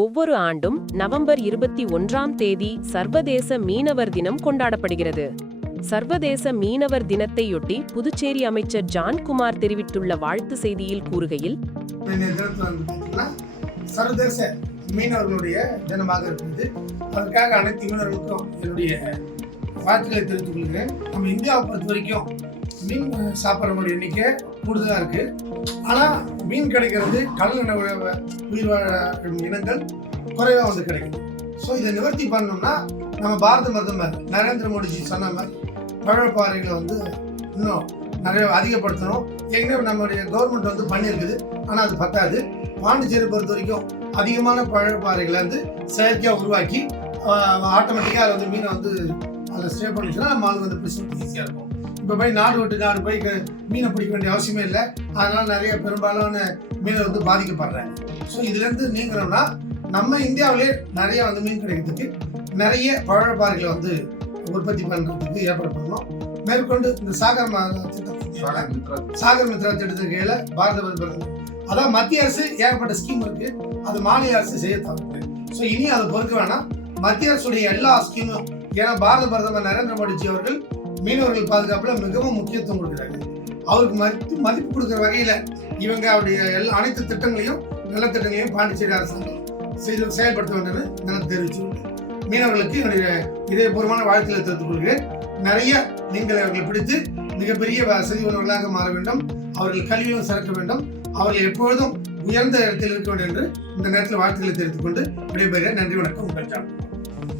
ஒவ்வொரு ஆண்டும் நவம்பர் 21ஆம் தேதி சர்வதேச மீனவர் தினம் கொண்டாடப்படுகிறது. சர்வதேச மீனவர் தினத்தையொட்டி புதுச்சேரி அமைச்சர் ஜான்குமார் தெரிவித்துள்ள வாழ்த்து செய்தியில் கூறுகையில், சர்வதேச மீனவர்களுடைய தினமாக இருக்குது. அதற்காக அனைத்து மீனவர்களுக்கும் என்னுடைய வாழ்த்துக்களை தெரிவித்துக் கொள்கிறேன். நம்ம இந்தியாவை பொறுத்த வரைக்கும் மீன் சாப்பிட்றவங்களுடைய எண்ணிக்கை கூடுதலாக இருக்கு. ஆனால் மீன் கிடைக்கிறது கடல் உயிர் வாழும் இனங்கள் குறைவாக வந்து கிடைக்குது. ஸோ இதை நிவர்த்தி பண்ணோம்னா நம்ம பாரத பிரதமர் நரேந்திர மோடிஜி சொன்ன மாதிரி பழப்பாறைகளை வந்து இன்னும் நிறைய அதிகப்படுத்தணும். ஏற்கனவே நம்மளுடைய கவர்மெண்ட் வந்து பண்ணியிருக்குது, ஆனால் அது பத்தாது. பாண்டிச்சேரி பொறுத்த வரைக்கும் அதிகமான பழப்பாறைகளை வந்து செயற்கையாக உருவாக்கி ஆட்டோமேட்டிக்காக அதை வந்து மீனை வந்து அதில் ஸ்டே பண்ணிச்சுன்னா நம்ம ஆளுங்க வந்து பிடிச்சி ஈஸியாக இருக்கும். இப்போ போய் நாடு விட்டு நாடு போய் மீனை பிடிக்க வேண்டிய அவசியமே இல்லை. அதனால் நிறைய பெரும்பாலான மீனை வந்து பாதிக்கப்படுறாங்க. ஸோ இதுலேருந்து நீங்கணும்னா நம்ம இந்தியாவிலே நிறைய வந்து மீன் கிடைக்கிறதுக்கு நிறைய பழப்பாறைகளை வந்து உற்பத்தி பண்ணுறதுக்கு ஏற்பாடு பண்ணணும். மேற்கொண்டு இந்த சாகர் மித்ரா திட்டத்துக்கு கீழே பாரத பிரதமர் அதான் மத்திய அரசு ஏகப்பட்ட ஸ்கீம் இருக்கு, அது மாநில அரசு செய்ய தவறு. ஸோ இனி அதை பொறுக்க வேணாம். மத்திய அரசுடைய எல்லா ஸ்கீமும், ஏன்னா பாரத பிரதமர் நரேந்திர மோடிஜி அவர்கள் மீனவர்கள் பாதுகாப்புல மிகவும் முக்கியத்துவம் கொடுக்குறாங்க. அவருக்கு மதிப்பு கொடுக்குற வகையில இவங்க அவருடைய அனைத்து திட்டங்களையும் நல்ல திட்டங்களையும் பாண்டிச்சேரி அரசாங்கம் செயல்படுத்த வேண்டும் என தெரிவிச்சு மீனவர்களுக்கு என்னுடைய இதயபூர்வமான வாழ்த்துக்களை தெரிவித்துக் கொள்கிறேன். நிறைய நீங்கள் அவர்களை பிடித்து மிகப்பெரிய வசதி உள்ளவர்களாக மாற வேண்டும். அவர்கள் கல்வியும் சிறக்க வேண்டும். அவர்கள் எப்பொழுதும் உயர்ந்த இடத்தில் இருக்க வேண்டும் என்று இந்த நேரத்தில் வாழ்த்துக்களை தெரிவித்துக் கொண்டு விடைபெறுகிறேன். நன்றி, வணக்கம். உங்கள் ஜான்.